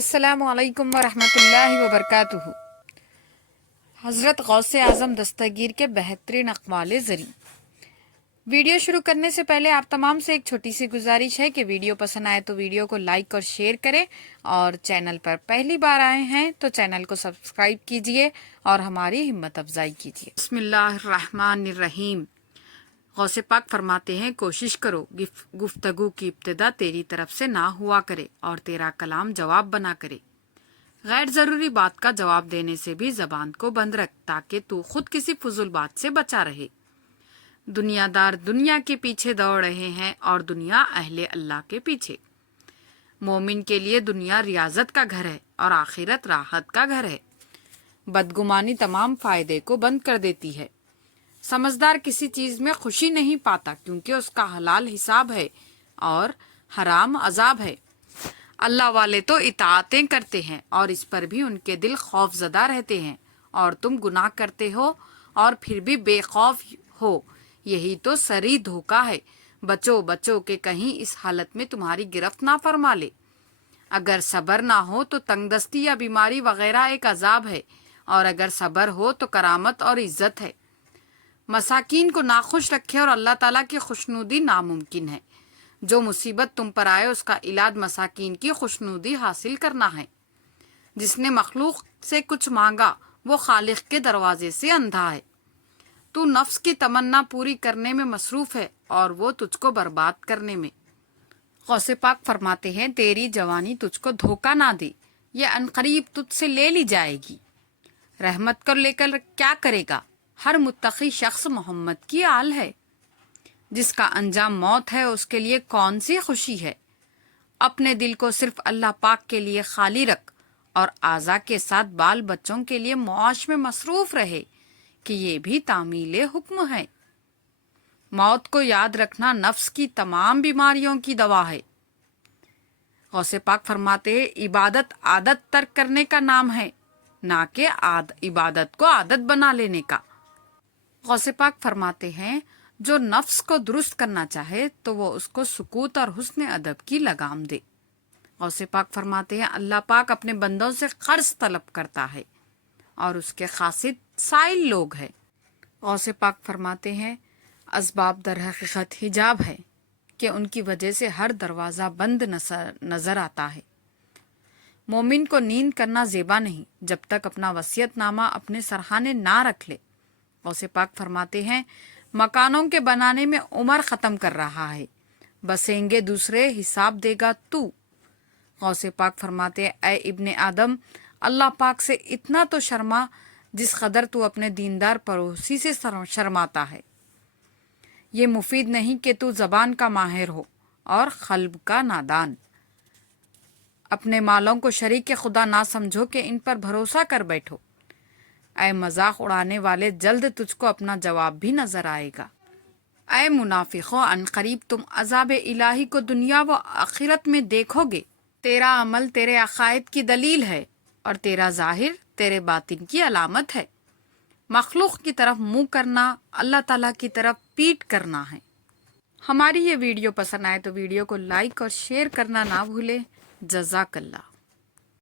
السلام علیکم ورحمۃ اللہ وبرکاتہ۔ حضرت غوث اعظم دستگیر کے بہترین اقوال زری۔ ویڈیو شروع کرنے سے پہلے آپ تمام سے ایک چھوٹی سی گزارش ہے کہ ویڈیو پسند آئے تو ویڈیو کو لائک اور شیئر کریں، اور چینل پر پہلی بار آئے ہیں تو چینل کو سبسکرائب کیجئے اور ہماری ہمت افزائی کیجئے۔ بسم اللہ الرحمن الرحیم۔ غوث پاک فرماتے ہیں، کوشش کرو گفتگو کی ابتدا تیری طرف سے نہ ہوا کرے اور تیرا کلام جواب بنا کرے۔ غیر ضروری بات کا جواب دینے سے بھی زبان کو بند رکھ تاکہ تو خود کسی فضول بات سے بچا رہے۔ دنیا دار دنیا کے پیچھے دوڑ رہے ہیں اور دنیا اہل اللہ کے پیچھے۔ مومن کے لیے دنیا ریاضت کا گھر ہے اور آخرت راحت کا گھر ہے۔ بدگمانی تمام فائدے کو بند کر دیتی ہے۔ سمجھدار کسی چیز میں خوشی نہیں پاتا کیونکہ اس کا حلال حساب ہے اور حرام عذاب ہے۔ اللہ والے تو اطاعتیں کرتے ہیں اور اس پر بھی ان کے دل خوف زدہ رہتے ہیں، اور تم گناہ کرتے ہو اور پھر بھی بے خوف ہو، یہی تو سری دھوکہ ہے۔ بچو بچو کہ کہیں اس حالت میں تمہاری گرفت نہ فرما لے۔ اگر صبر نہ ہو تو تنگ دستی یا بیماری وغیرہ ایک عذاب ہے، اور اگر صبر ہو تو کرامت اور عزت ہے۔ مساکین کو ناخوش رکھے اور اللہ تعالیٰ کی خوشنودی ناممکن ہے۔ جو مصیبت تم پر آئے اس کا علاج مساکین کی خوشنودی حاصل کرنا ہے۔ جس نے مخلوق سے کچھ مانگا وہ خالق کے دروازے سے اندھا ہے۔ تو نفس کی تمنا پوری کرنے میں مصروف ہے اور وہ تجھ کو برباد کرنے میں۔ غوث پاک فرماتے ہیں، تیری جوانی تجھ کو دھوکہ نہ دے، یہ عنقریب تجھ سے لے لی جائے گی۔ رحمت کو لے کر کیا کرے گا؟ ہر متقی شخص محمد کی آل ہے۔ جس کا انجام موت ہے اس کے لیے کون سی خوشی ہے؟ اپنے دل کو صرف اللہ پاک کے لیے خالی رکھ اور اعضاء کے ساتھ بال بچوں کے لیے معاش میں مصروف رہے کہ یہ بھی تعمیل حکم ہے۔ موت کو یاد رکھنا نفس کی تمام بیماریوں کی دوا ہے۔ غوث پاک فرماتے ہیں، عبادت عادت ترک کرنے کا نام ہے، نہ کہ عبادت کو عادت بنا لینے کا۔ غوث پاک فرماتے ہیں، جو نفس کو درست کرنا چاہے تو وہ اس کو سکوت اور حسن ادب کی لگام دے۔ غوث پاک فرماتے ہیں، اللہ پاک اپنے بندوں سے قرض طلب کرتا ہے اور اس کے قاصد سائل لوگ ہیں۔ غوث پاک فرماتے ہیں، اسباب در حقیقت حجاب ہے کہ ان کی وجہ سے ہر دروازہ بند نظر آتا ہے۔ مومن کو نیند کرنا زیبا نہیں جب تک اپنا وصیت نامہ اپنے سرحانے نہ رکھ لے۔ غوث پاک فرماتے ہیں، مکانوں کے بنانے میں عمر ختم کر رہا ہے، بسیں گے دوسرے، حساب دے گا تو۔ غوث پاک فرماتے ہیں، اے ابن آدم، اللہ پاک سے اتنا تو شرما جس قدر تو اپنے دیندار پڑوسی سے شرماتا ہے۔ یہ مفید نہیں کہ تو زبان کا ماہر ہو اور قلب کا نادان۔ اپنے مالوں کو شریک خدا نہ سمجھو کہ ان پر بھروسہ کر بیٹھو۔ اے مذاق اڑانے والے، جلد تجھ کو اپنا جواب بھی نظر آئے گا۔ اے منافقوں، عنقریب تم عذاب الہی کو دنیا و آخرت میں دیکھو گے۔ تیرا عمل تیرے عقائد کی دلیل ہے اور تیرا ظاہر تیرے باطن کی علامت ہے۔ مخلوق کی طرف منہ کرنا اللہ تعالیٰ کی طرف پیٹ کرنا ہے۔ ہماری یہ ویڈیو پسند آئے تو ویڈیو کو لائک اور شیئر کرنا نہ بھولے۔ جزاک اللہ۔